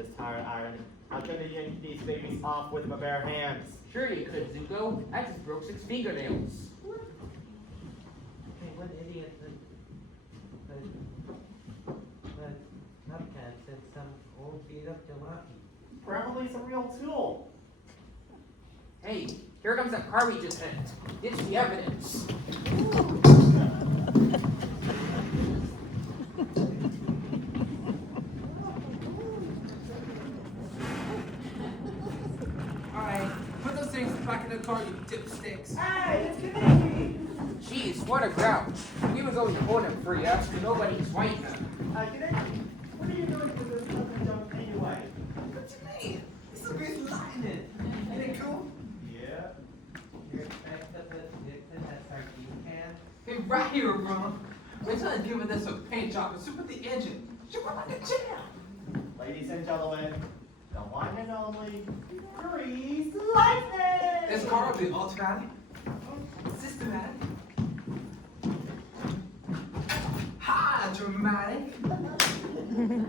this tired irony. I'm gonna yank these babies off with my bare hands. Sure you could, Zuko. I just broke 6 fingernails. Hey, what idiot the Hubcap said some old beat up jalopy. Gravelly's a real tool. Hey, here comes that car we just hit. Ditch the evidence. Alright, put those things back in the car, you dipsticks. Hey, it's Kaneki! Jeez, what a grouch. We was always holding for you, so nobody's white now. Kaneki, what are you doing with this fucking junk anyway? What you mean? It's a great lightning. Ain't it cool? Yeah. You're expecting the Dixon that sardine can? Hey, right here, bro. Wait till I give this a paint job and super the engine. Shoot like a jam. Ladies and gentlemen, the one and only Grease Lightning! This car will be automatic, systematic, high dramatic.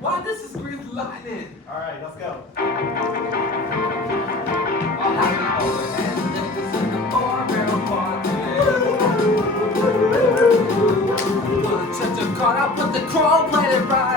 Wow, this is great lightning. Alright, let's go. I'll have it overhead, lift this in the 4-barrel quad. Put the car, I'll put the chrome plated right.